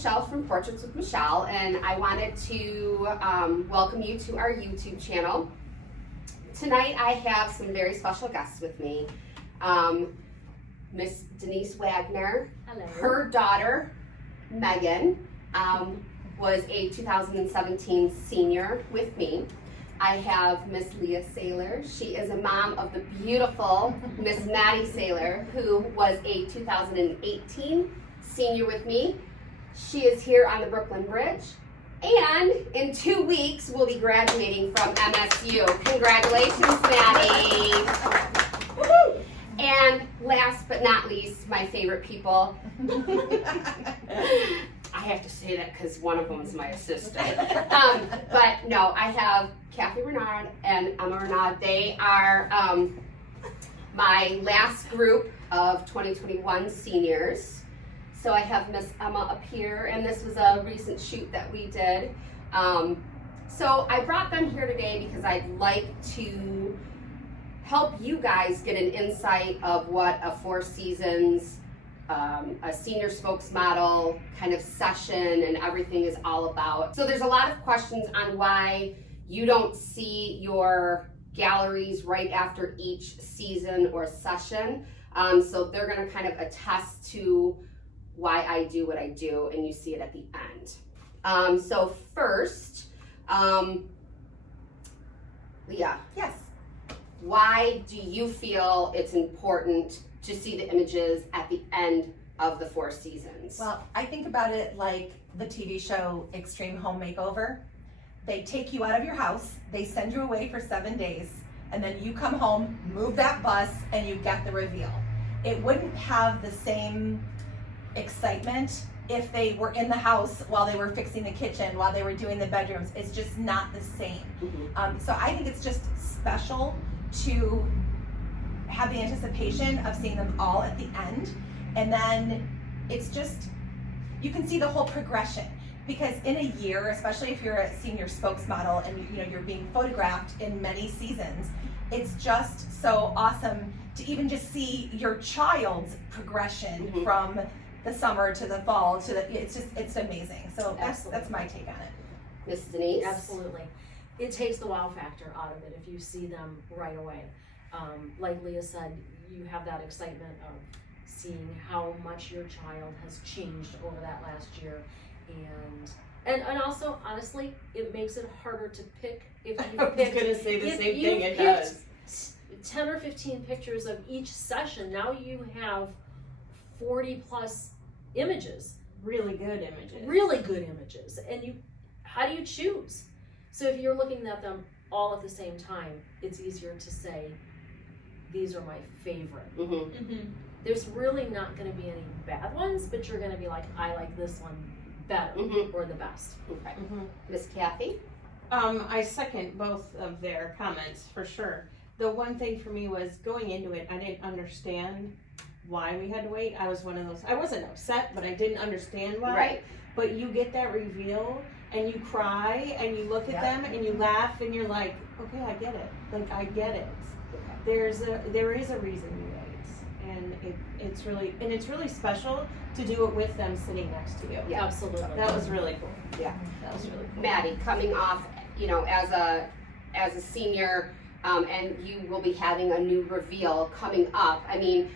Michelle from Portraits with Michelle, and I wanted to welcome you to our YouTube channel. Tonight I have some very special guests with me. Miss Denise Wagner. Hello. Her daughter, Megan, was a 2017 senior with me. I have Miss Leah Saylor. She is a mom of the beautiful Miss Maddie Saylor, who was a 2018 senior with me. She is here on the Brooklyn Bridge, and in 2 weeks will be graduating from MSU. Congratulations, Maddie. And last but not least, my favorite people. I have to say that because one of them is my assistant. But no, I have Kathy Renard and Emma Renard. They are my last group of 2021 seniors. So I have Miss Emma up here, and this was a recent shoot that we did. So I brought them here today because I'd like to help you guys get an insight of what a Four Seasons, a senior spokesmodel kind of session and everything is all about. So there's a lot of questions on why you don't see your galleries right after each season or session. So they're gonna kind of attest to why I do what I do, and you see it at the end. So first, Leah. Yes. Why do you feel it's important to see the images at the end of the Four Seasons? Well, I think about it like the TV show Extreme Home Makeover. They take you out of your house, they send you away for 7 days, and then you come home, move that bus, and you get the reveal. It wouldn't have the same excitement if they were in the house while they were fixing the kitchen, while they were doing the bedrooms. It's just not the same. So I think it's just special to have the anticipation of seeing them all at the end, and then it's just, you can see the whole progression, because in a year, especially if you're a senior spokesmodel and you're being photographed in many seasons, it's just so awesome to even just see your child's progression from the summer to the fall to the, it's amazing. So that's my take on it. Miss Denise? Absolutely. It takes the wow factor out of it if you see them right away. Like Leah said, you have that excitement of seeing how much your child has changed over that last year, and also honestly, it makes it harder to pick. If you I was gonna say the same thing. It does. 10 or 15 pictures of each session. Now you have 40 plus images. Really good images. Really good images, and how do you choose? So if you're looking at them all at the same time, it's easier to say, these are my favorite. There's really not going to be any bad ones, but you're going to be like, I like this one better or the best. Okay. Miss Kathy? I second both of their comments for sure. The one thing for me was going into it, I didn't understand why we had to wait. I was one of those, I wasn't upset, but I didn't understand why. Right. But you get that reveal and you cry and you look at them and you laugh and you're like, okay, I get it. Like, I get it. There is a reason you wait, and it's really special to do it with them sitting next to you. Yeah, absolutely. That was really cool. Yeah, that was really cool. Maddie, coming off, as a senior, and you will be having a new reveal coming up. I mean,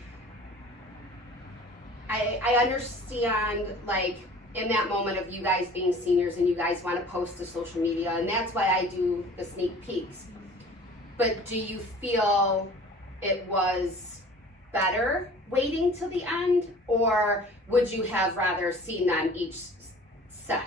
I understand, like, in that moment of you guys being seniors and you guys want to post to social media, and that's why I do the sneak peeks. But do you feel it was better waiting till the end, or would you have rather seen them each set?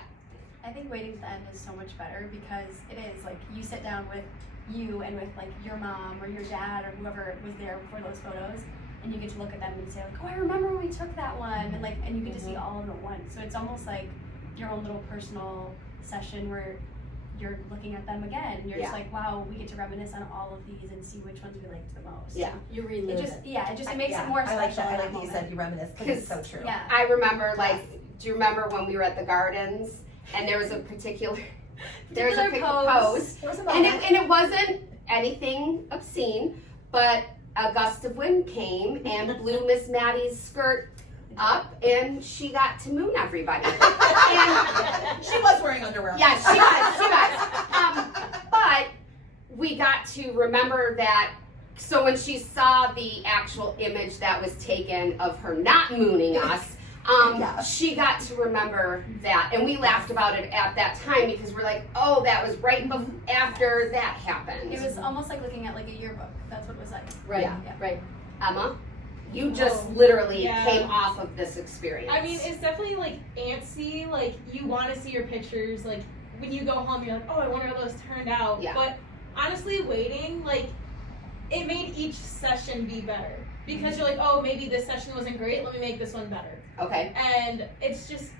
I think waiting to the end is so much better, because it is like you sit down with you and with like your mom or your dad or whoever was there for those photos, and you get to look at them and say like, oh, I remember when we took that one, and you get to see all of them at once. So it's almost like your own little personal session where you're looking at them again. You're just like, wow, we get to reminisce on all of these and see which ones we liked the most. Yeah, you relive it. It makes it more special. I like that. I like that you said you reminisce, because it's so true. Yeah. I remember, like, do you remember when we were at the gardens and there was a particular post, and it wasn't anything obscene, but a gust of wind came and blew Miss Maddie's skirt up and she got to moon everybody. And She was wearing underwear. yeah, she was. But we got to remember that. So when she saw the actual image that was taken of her not mooning us, Yeah. she got to remember that, and we laughed about it at that time because we're like, oh, that was right after that happened. It was almost like looking at like a yearbook. That's what it was like. Right, Yeah. right. Emma, you just literally Yeah. came off of this experience. I mean, it's definitely like antsy. Like you want to see your pictures. Like when you go home, you're like, oh, I wonder how those turned out. Yeah. But honestly, waiting, like it made each session be better because you're like, oh, maybe this session wasn't great. Let me make this one better. Okay. And it's just,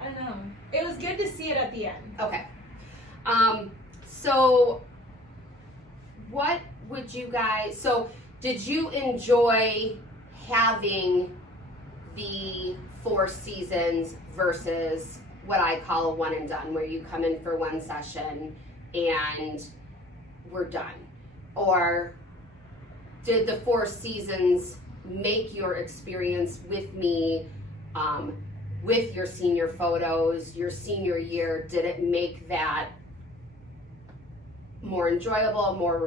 I don't know. It was good to see it at the end. Okay. So what would you guys, so did you enjoy having the 4 seasons versus what I call a one and done, where you come in for one session and we're done? Or did the 4 seasons make your experience with me, with your senior photos, your senior year, did it make that more enjoyable, more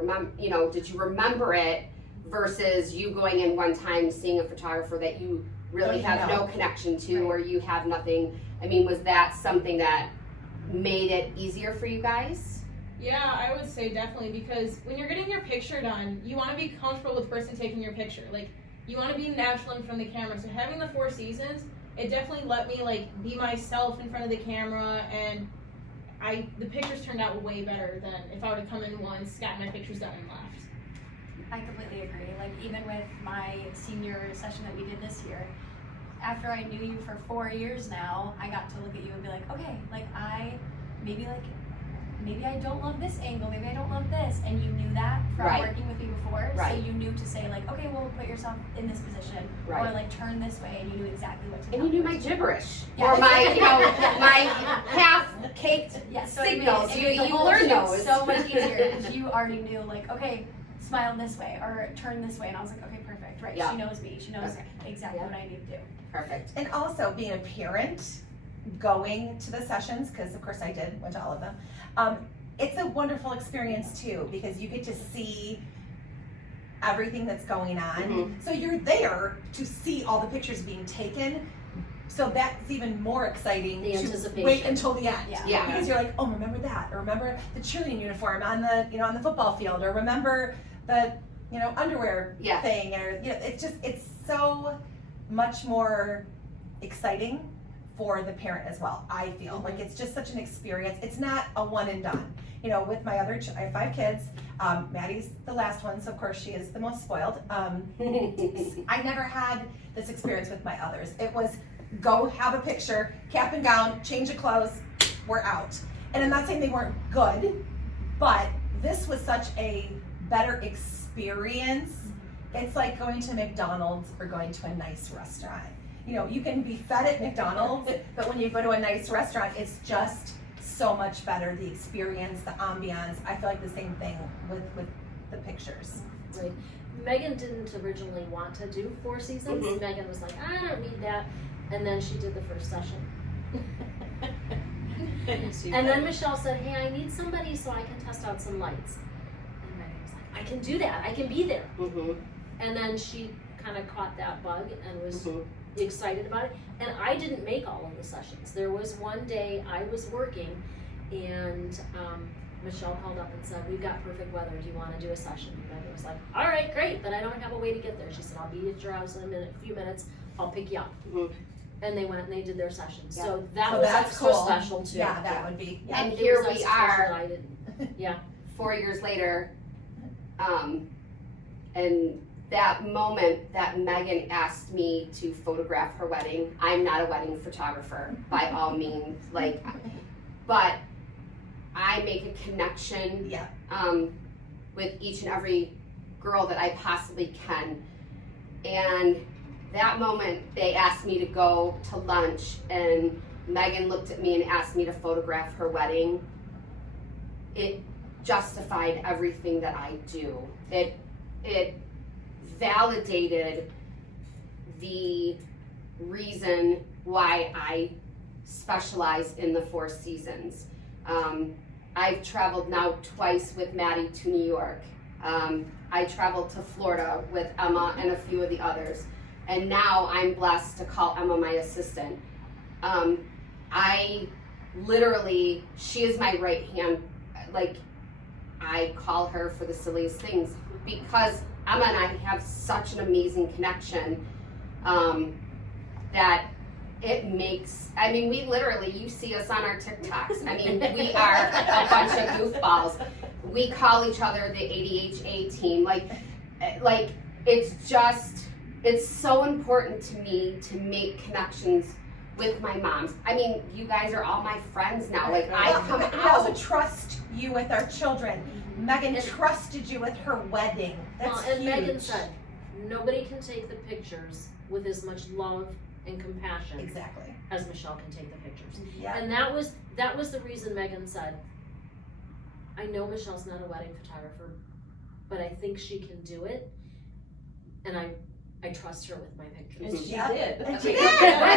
did you remember it versus you going in one time seeing a photographer that you really Don't have know. no connection to, or you have nothing? I mean, was that something that made it easier for you guys? Yeah, I would say definitely because when you're getting your picture done, you want to be comfortable with the person taking your picture. Like, you want to be natural in front of the camera. So having the 4 seasons, it definitely let me like be myself in front of the camera, and the pictures turned out way better than if I would have come in once, got my pictures done, and left. I completely agree. Like even with my senior session that we did this year, after I knew you for 4 years now, I got to look at you and be like, okay, like maybe I don't love this angle, maybe I don't love this, and you knew that from Right. working with me before, Right. so you knew to say like, okay, well, put yourself in this position, Right. or like turn this way, and you knew exactly what to do. And you knew my gibberish, Yeah. or my, my half-caked Yes, so signals. it You made the whole learn shoot those. so much easier because you already knew like, okay, smile this way or turn this way, and I was like, okay, perfect, right? Yeah. She knows me. She knows Okay. exactly Yeah. what I need to do. Perfect. And also being a parent, going to the sessions, because of course I went to all of them. It's a wonderful experience too, because you get to see everything that's going on. Mhm. So you're there to see all the pictures being taken. So that's even more exciting The to anticipation. wait until the end. Yeah. Yeah. Because you're like, oh, remember that, or remember the cheerleading uniform on the on the football field, or remember the underwear Yeah. thing, or it's so much more exciting for the parent as well. I feel like it's just such an experience. It's not a one and done. With my other, I have 5 kids. Maddie's the last one, so of course she is the most spoiled. I never had this experience with my others. It was go have a picture, cap and gown, change of clothes, we're out. And I'm not saying they weren't good, but this was such a better experience. It's like going to McDonald's or going to a nice restaurant. You can be fed at McDonald's, but when you go to a nice restaurant, it's just so much better. The experience, the ambiance. I feel like the same thing with the pictures. Right. Megan didn't originally want to do 4 seasons. Mhm. Megan was like, I don't need that. And then she did the first session. And then Michelle said, hey, I need somebody so I can test out some lights. And Megan was like, I can do that. I can be there. Mhm. And then she kind of caught that bug and was Mhm. excited about it. And I didn't make all of the sessions. There was one day I was working and Michelle called up and said, we've got perfect weather. Do you want to do a session? And Megan was like, all right, great, but I don't have a way to get there. She said, I'll be at your house in a few minutes. I'll pick you up. Mhm. And they went and they did their session. Yeah. So that So was that's extra cool. special too. Yeah, that would be. Yeah. And It here was we extra special are. that I didn't. Yeah. 4 years later, and that moment that Megan asked me to photograph her wedding, I'm not a wedding photographer by all means, but I make a connection Yeah. with each and every girl that I possibly can. And that moment they asked me to go to lunch and Megan looked at me and asked me to photograph her wedding. It justified everything that I do. It validated the reason why I specialize in the Four Seasons. I've traveled now twice with Maddie to New York. I traveled to Florida with Emma and a few of the others. And now I'm blessed to call Emma my assistant. I literally, she is my right hand. Like, I call her for the silliest things because Emma and I have such an amazing connection that it makes, I mean, we literally, you see us on our TikToks. I mean, we are a bunch of goofballs. We call each other the ADHA team. Like it's just, it's so important to me to make connections with my moms. I mean, you guys are all my friends now. Like, I come We also out. trust you with our children. Megan trusted you with her wedding. That's And huge. Megan said, nobody can take the pictures with as much love and compassion Exactly. as Michelle can take the pictures. Yeah. And that was the reason Megan said, I know Michelle's not a wedding photographer, but I think she can do it, and I trust her with my pictures. And she Yeah. did. And she I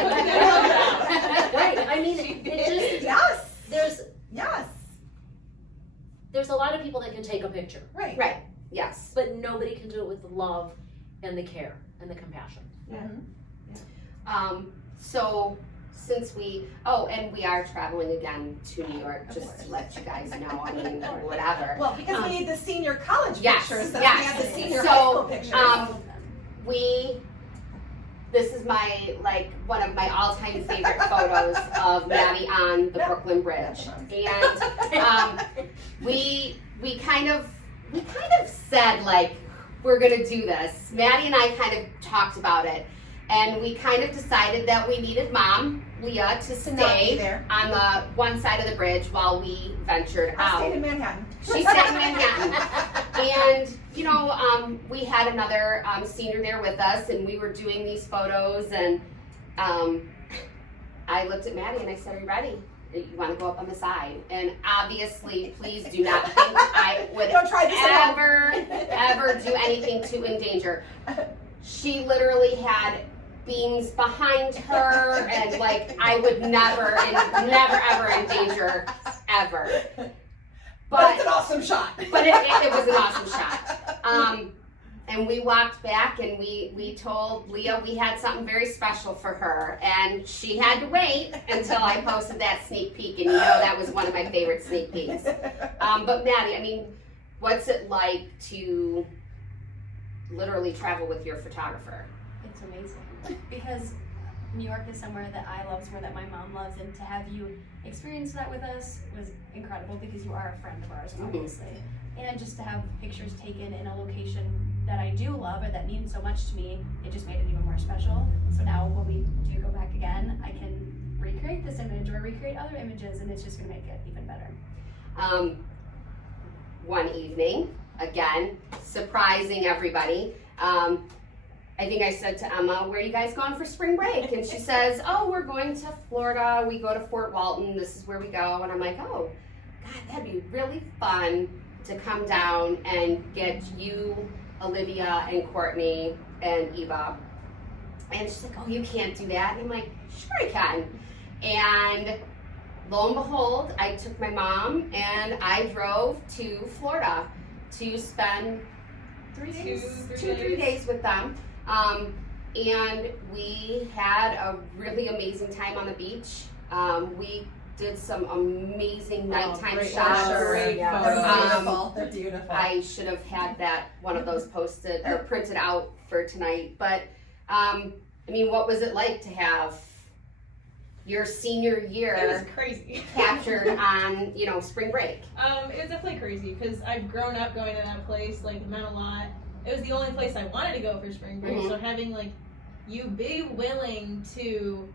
mean, did. Right, I mean, it just, Yes. there's a lot of people that can take a picture, Right. Right, yes. but nobody can do it with the love and the care and the compassion. So since and we are traveling again to New York, just to let you guys know, I mean, whatever. Well, because we need the senior college Yes, pictures, so yes. we have the senior So, high school pictures. This is one of my all-time favorite photos of Maddie on the Brooklyn Bridge. And we kind of said, like, we're gonna do this. Maddie and I kind of talked about it, and we kind of decided that we needed Mom, Leah, to To not be stay there. on the one side of the bridge while we ventured I out. stayed in Manhattan. She stayed in Manhattan. And, we had another senior there with us, and we were doing these photos, and I looked at Maddie and I said, are you ready? You want to go up on the side? And obviously, please do not think I would Don't try this at home. ever do anything to endanger. She literally had beams behind her, and I would never ever endanger ever. But it's an awesome shot. But it was an awesome shot. And we walked back and we told Leah we had something very special for her. And she had to wait until I posted that sneak peek. And that was one of my favorite sneak peeks. But Maddie, I mean, what's it like to literally travel with your photographer? It's amazing because New York is somewhere that I love, somewhere that my mom loves, and to have you experience that with us was incredible because you are a friend of ours, obviously. And just to have pictures taken in a location that I do love or that means so much to me, it just made it even more special. So now when we do go back again, I can recreate this image or recreate other images, and it's just gonna make it even better. One evening, again, surprising everybody. I think I said to Emma, where are you guys going for spring break? And she says, oh, we're going to Florida. We go to Fort Walton. This is where we go. And I'm like, oh, God, that'd be really fun to come down and get you, Olivia, and Courtney, and Eva. And she's like, oh, you can't do that. And I'm like, sure I can. And lo and behold, I took my mom and I drove to Florida to spend 3 days with them. And we had a really amazing time on the beach. We did some amazing nighttime shots. Great They're photos. beautiful. They're beautiful. I should have had one of those posted or printed out for tonight. But I mean, what was it like to have your senior It was year crazy. captured on, spring break? It was definitely crazy because I've grown up going to that place. It meant a lot. It was the only place I wanted to go for spring break. Mhm. So having you be willing to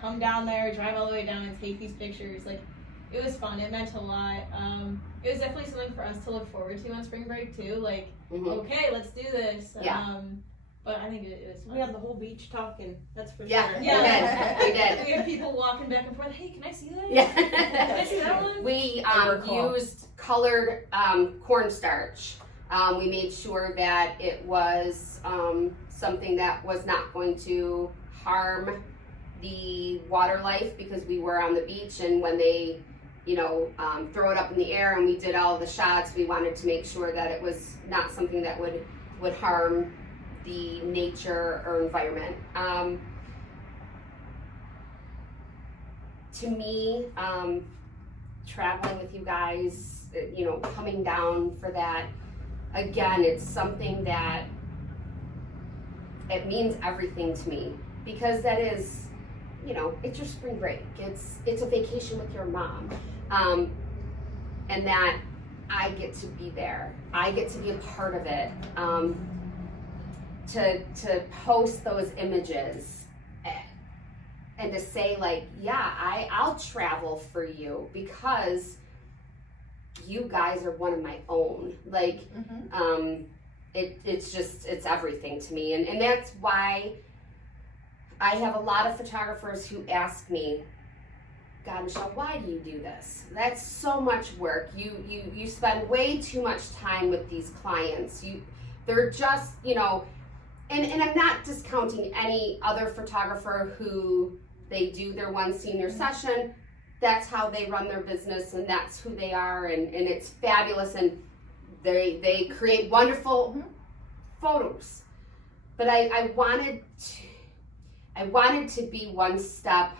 come down there, drive all the way down, and take these pictures, it was fun. It meant a lot. It was definitely something for us to look forward to on spring break too. Mhm. Okay, let's do this. Yeah. But I think it was fun. We had the whole beach talking, that's for Yeah, sure. Yeah. we did. We had people walking back and forth. Hey, can I see that? Yeah. Can I see that one? We They were cool. used colored cornstarch We made sure that it was something that was not going to harm the water life, because we were on the beach, and when they, throw it up in the air and we did all the shots, we wanted to make sure that it was not something that would harm the nature or environment. To me, traveling with you guys, coming down for that, again, it's something that it means everything to me, because that is, it's your spring break. It's a vacation with your mom, and that I get to be there. I get to be a part of it. To post those images and to say, like, yeah, I'll travel for you because you guys are one of my own. Like, it's everything to me, and that's why I have a lot of photographers who ask me, God, Michelle, why do you do this? That's so much work. You spend way too much time with these clients. They're just, and I'm not discounting any other photographer who they do their one senior session. That's how they run their business, and that's who they are, and it's fabulous, and they create wonderful photos. But I wanted to be one step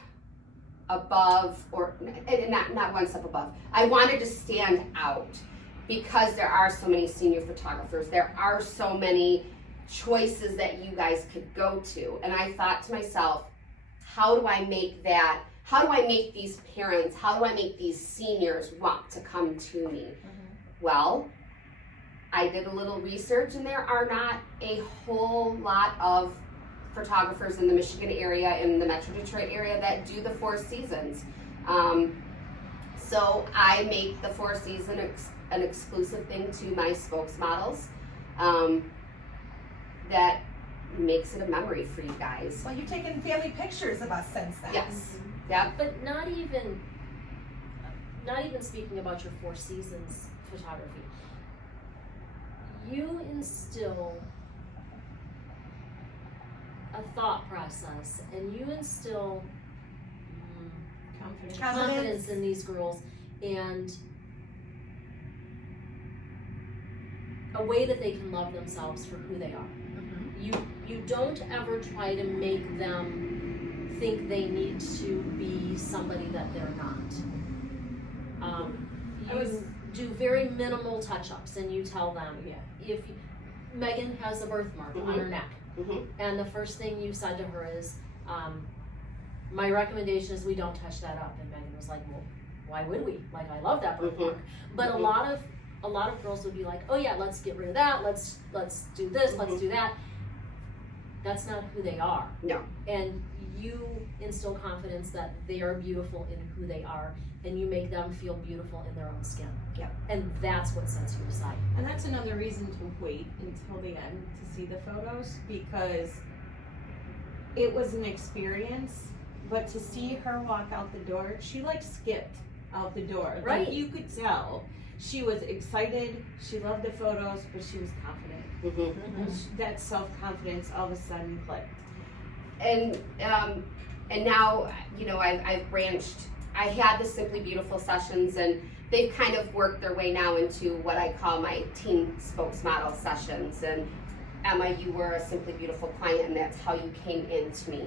above, or not one step above. I wanted to stand out, because there are so many senior photographers. There are so many choices that you guys could go to. And I thought to myself, how do I make these parents, how do I make these seniors want to come to me? Well, I did a little research, and there are not a whole lot of photographers in the Michigan area, in the Metro Detroit area, that do the Four Seasons. So I make the Four Seasons an exclusive thing to my spokesmodels. That makes it a memory for you guys. Well, you've taken family pictures of us since then. Yes. Yep. But not even speaking about your Four Seasons photography. You instill a thought process, and you instill confidence in these girls, and a way that they can love themselves for who they are. You don't ever try to make them think they need to be somebody that they're not. You do very minimal touch-ups, and you tell them, if Megan has a birthmark on her neck, and the first thing you said to her is, my recommendation is we don't touch that up. And Megan was like, well, why would we? Like, I love that birthmark. But a lot of girls would be like, oh yeah, let's get rid of that. Let's do this. Let's do that. That's not who they are. No. And you instill confidence that they are beautiful in who they are, and you make them feel beautiful in their own skin. Yeah. And that's what sets you aside. And that's another reason to wait until the end to see the photos, because it was an experience, but to see her walk out the door, she like skipped out the door. Right. Like, you could tell she was excited, she loved the photos, but she was confident. And that self-confidence all of a sudden clicked. And now, I've branched. I had the Simply Beautiful sessions, and they've kind of worked their way now into what I call my teen spokesmodel sessions. And Emma, you were a Simply Beautiful client, and that's how you came into me.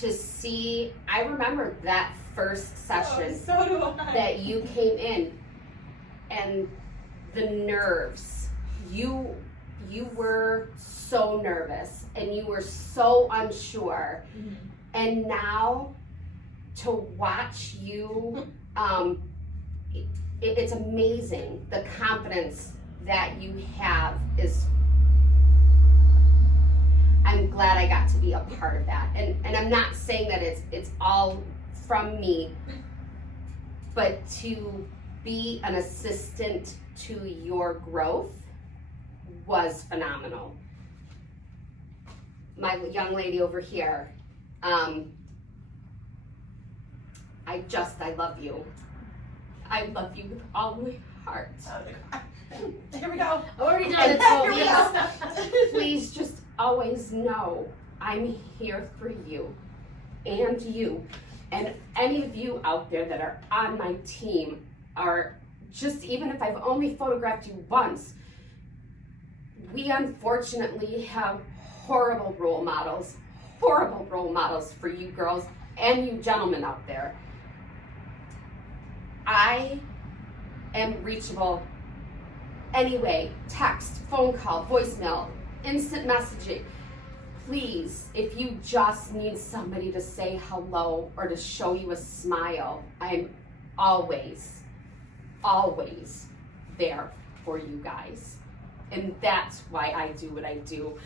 To see, I remember that first session So do I. that you came in, and the nerves. You were so nervous, and you were so unsure. And now to watch you, it's amazing. The confidence that you have is, I'm glad I got to be a part of that. And I'm not saying that it's all from me, but to be an assistant to your growth was phenomenal. My young lady over here, I love you. I love you with all my heart. Here we go. Already done it, Here we so go. Please just always know I'm here for you and you and any of you out there that are on my team, are just, even if I've only photographed you once, we unfortunately have horrible role models for you girls and you gentlemen out there. I am reachable anyway, text, phone call, voicemail, instant messaging. Please, if you just need somebody to say hello or to show you a smile, I'm always there for you guys. And that's why I do what I do.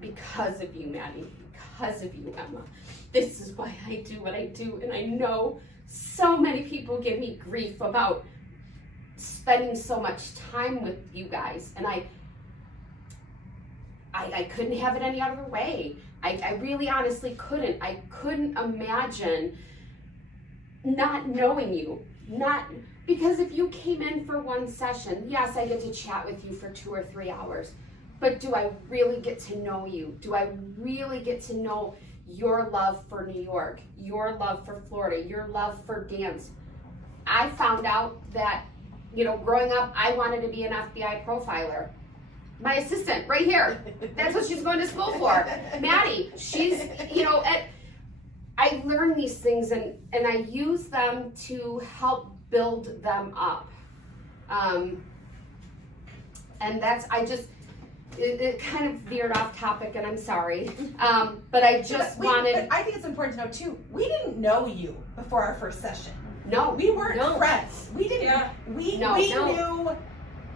Because of you, Maddie. Because of you, Emma. This is why I do what I do. And I know so many people give me grief about spending so much time with you guys. And I couldn't have it any other way. I really honestly couldn't. I couldn't imagine not knowing you. Because if you came in for one session, yes, I get to chat with you for 2 or 3 hours, but do I really get to know you? Do I really get to know your love for New York, your love for Florida, your love for dance? I found out that, growing up, I wanted to be an FBI profiler. My assistant, right here, that's what she's going to school for. Maddie, she's, I learn these things and I use them to help build them up. And that's, it kind of veered off topic and I'm sorry. But I just wanted. But I think it's important to know too, we didn't know you before our first session. No. We weren't friends. We didn't, Yeah. we knew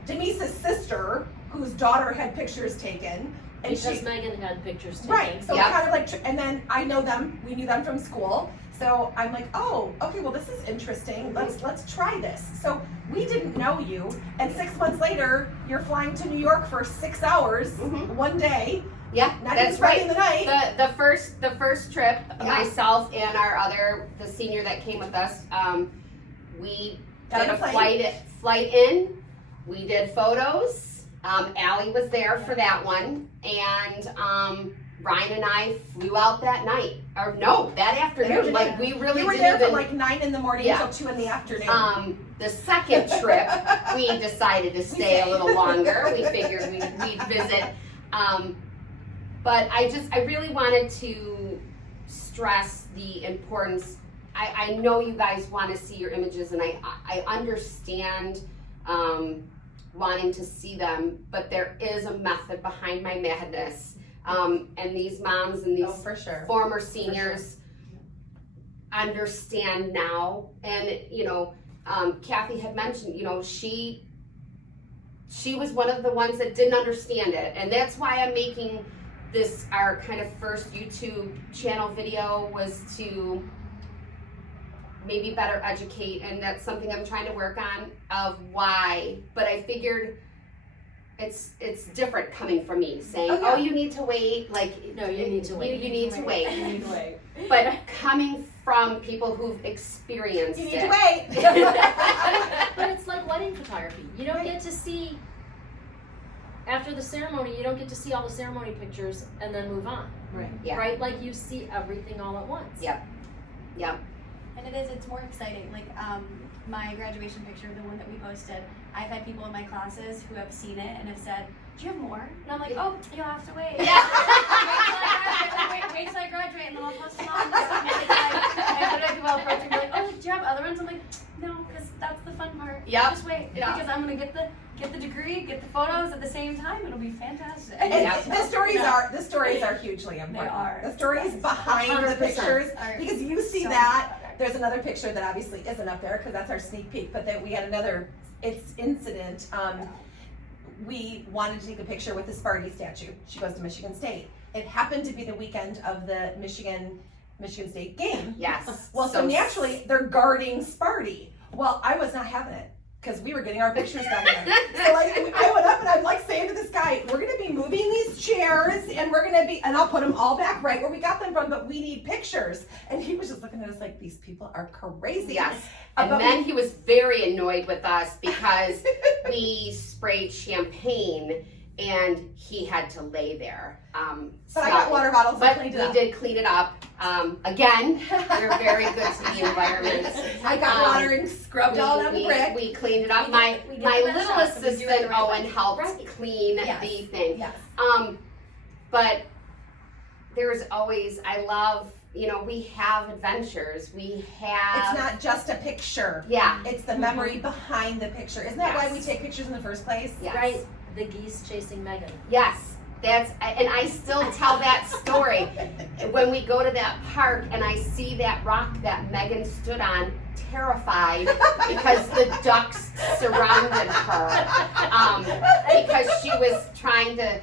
Denise's sister, whose daughter had pictures taken. And because Megan had pictures taken. Right, so Yep. kind of like, and then I know them, we knew them from school. So I'm like, oh, okay, well this is interesting. Let's try this. So we didn't know you, and 6 months later, you're flying to New York for 6 hours, one day. Yeah, Not that's even spending right. the night. The first trip, Yeah. myself and the senior that came with us, we Got did on a a plane. flight in. We did photos. Allie was there for that one, and Ryan and I flew out that night, or no, that afternoon. Like we really We were didn't there even. from like 9 in the morning Yeah. until 2 in the afternoon. The second trip, we decided to stay a little longer. We figured we'd visit. But I really wanted to stress the importance. I know you guys want to see your images, and I understand wanting to see them, but there is a method behind my madness. And these moms and these for sure. former seniors understand now. And Kathy had mentioned, she was one of the ones that didn't understand it, and that's why I'm making this our kind of first YouTube channel video, was to maybe better educate, and that's something I'm trying to work on of why. But I figured it's different coming from me saying, Oh, yeah. you need to wait. Like, No, you need to wait. You need to wait. You need to wait. But coming from people who've experienced You need it. to wait. But it's like wedding photography. You don't get to see, after the ceremony, you don't get to see all the ceremony pictures and then move on. Right. Yeah. Right? Like you see everything all at once. Yep. And it's more exciting. Like my graduation picture, the one that we posted, I've had people in my classes who have seen it and have said, "Do you have more?" And I'm like, "Oh, you'll have to wait." Yeah. wait till I graduate, and then I'll post them all. And I put people approach me like, "Oh, do you have other ones?" I'm like, "No, because that's the fun part. Yep. Just wait, Yeah. because I'm gonna get the degree, get the photos at the same time. It'll be fantastic." And Yeah. the stories are hugely important. They are. The stories behind the 100% pictures, are because you see so that. much better. There's another picture that obviously isn't up there because that's our sneak peek, but that we had another incident. We wanted to take a picture with the Sparty statue. She goes to Michigan State. It happened to be the weekend of the Michigan State game. Yes. Well, so naturally they're guarding Sparty. Well, I was not having it. because we were getting our pictures done there. So like, I went up and I'm like saying to this guy, we're gonna be moving these chairs and we're gonna be, and I'll put them all back right where we got them from, but we need pictures. And he was just looking at us like, these people are crazy. Yes. And then he was very annoyed with us because we sprayed champagne and he had to lay there. But I got water bottles and But cleaned we it up. did clean it up. Again, we're very good to the environment. I got water and scrubbed all down the brick. We cleaned it up. We My did the little best shots, so we do it assistant the right Owen way. helped Right. clean Yes. the thing. Yes. But there's always, I love, we have adventures. We have. It's not just a picture. Yeah. It's the memory behind the picture. Isn't that why Yes. we take pictures in the first place? Yes. Right, the geese chasing Megan. Yes. And I still tell that story when we go to that park and I see that rock that Megan stood on, terrified because the ducks surrounded her. Because she was trying to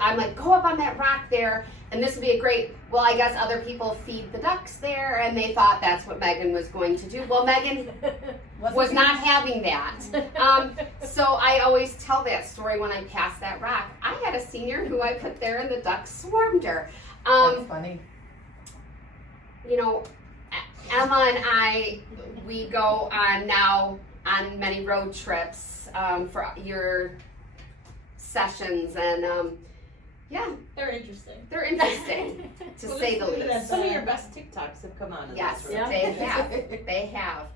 I'm like, go up on that rock there, and this would be well, I guess other people feed the ducks there, and they thought that's what Megan was going to do. Well, Megan was not having that. So I always tell that story when I pass that rock. I had a senior who I put there and the ducks swarmed her. That's funny. Emma and I, we go on many road trips for your sessions, and They're interesting. they're interesting to say the least. Some of your best TikToks have come on in Yes, this room. Yeah. they have.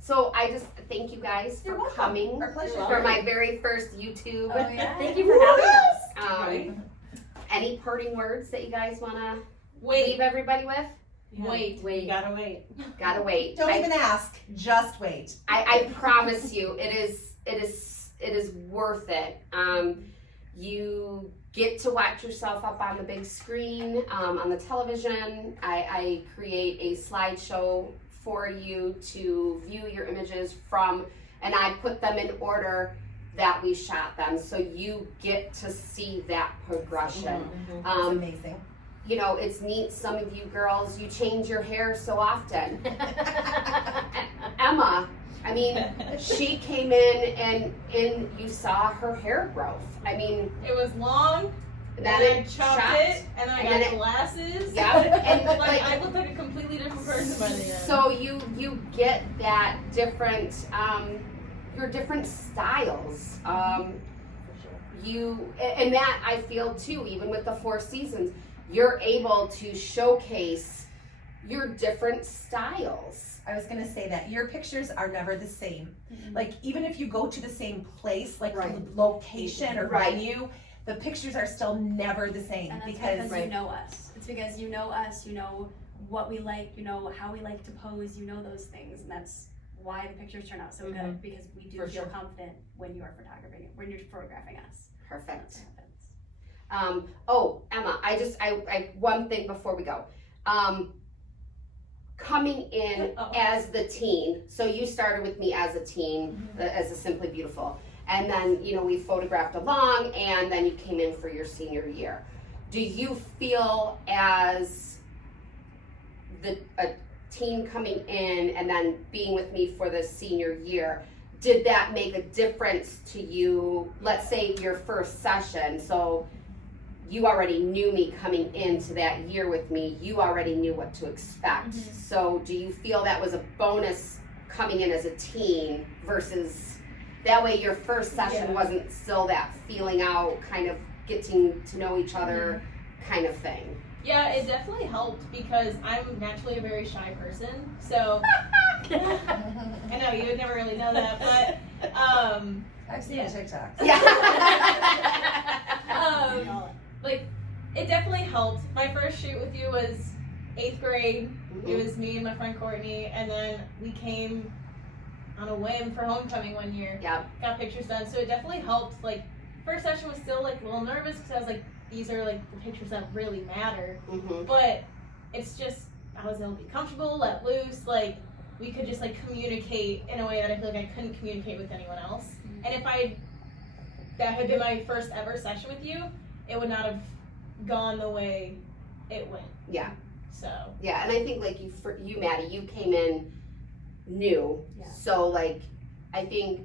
So I just thank you guys for You're welcome. coming Our pleasure. for my very first YouTube. Oh, yeah. Thank you for having us. Right. Any parting words that you guys want to Wait, leave everybody with? Yeah. wait. You gotta wait. Gotta wait. Don't even ask. Just wait. I promise you, it is worth it. You get to watch yourself up on the big screen, on the television. I create a slideshow for you to view your images from, and I put them in order that we shot them, so you get to see that progression. It's Um, amazing. it's neat. Some of you girls, you change your hair so often. Emma, I mean, she came in and you saw her hair growth. I mean, It was long, then then I it chopped chopped. it, and then I and got then it- glasses. Yeah, and Like, I looked like a completely different person by the end. so you get that different, your different styles. And that I feel too, even with the 4 seasons, you're able to showcase your different styles. I was gonna say that your pictures are never the same. Like even if you go to the same place, like Right. the location or Right. venue, the pictures are still never the same And that's because because you know us. It's because you know us, you know what we like, you know how we like to pose, you know those things, and that's why the pictures turn out so good, because we do For feel sure. confident when when you're photographing us. Perfect. That's what happens. Emma, I one thing before we go. Coming in as the teen, so you started with me as a teen, as a Simply Beautiful, and then we photographed along, and then you came in for your senior year. Do you feel as a teen coming in and then being with me for the senior year, did that make a difference to you? Let's say your first session, so you already knew me coming into that year with me, you already knew what to expect. So do you feel that was a bonus coming in as a teen versus that way your first session wasn't still that feeling out, kind of getting to know each other kind of thing? Yeah, it definitely helped because I'm naturally a very shy person. So I know you would never really know that, but I've seen the TikToks. like it definitely helped. My first shoot with you was 8th grade. It was me and my friend Courtney, and then we came on a whim for homecoming one year. Yep. Got pictures done, so it definitely helped. Like first session was still like a little nervous because I was like, these are like the pictures that really matter. But it's just I was able to be comfortable, let loose. Like we could just like communicate in a way that I feel like I couldn't communicate with anyone else. And if that had been my first ever session with you, it would not have gone the way it went. Yeah. So Yeah, and I think like you, Maddie, you came in new, Yeah. so like I think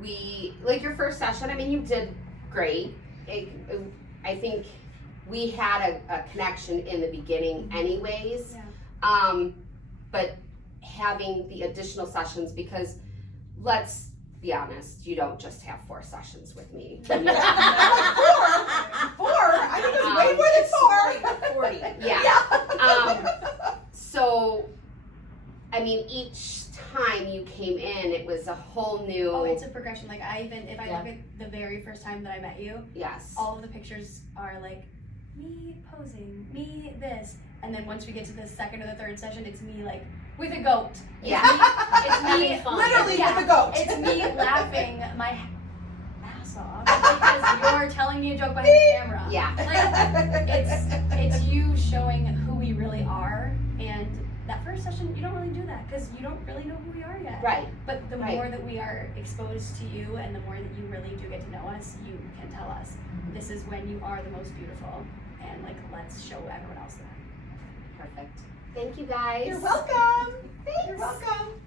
we, like your first session, I mean, you did great. I think we had a connection in the beginning anyways. Yeah. But having the additional sessions, because let's be honest, you don't just have 4 sessions with me. Four? I think it's way more than 4. 40. Yeah. So, I mean, each time you came in, it was a whole new. Oh, it's a progression. Like if I Yeah. look at the very first time that I met you, Yes. all of the pictures are like me posing, me this, and then once we get to the second or the third session, it's me like with a goat. Yeah. It's me. Having fun. Literally Yeah. with a goat. It's me laughing my ass off because you're telling me a joke behind the camera. Yeah. Like it's you showing who we really are, and that first session you don't really do that because you don't really know who we are yet. Right. But the Right. more that we are exposed to you and the more that you really do get to know us, you can tell us this is when you are the most beautiful, and like let's show everyone else that. Perfect. Thank you guys. You're welcome. Thanks. You're welcome.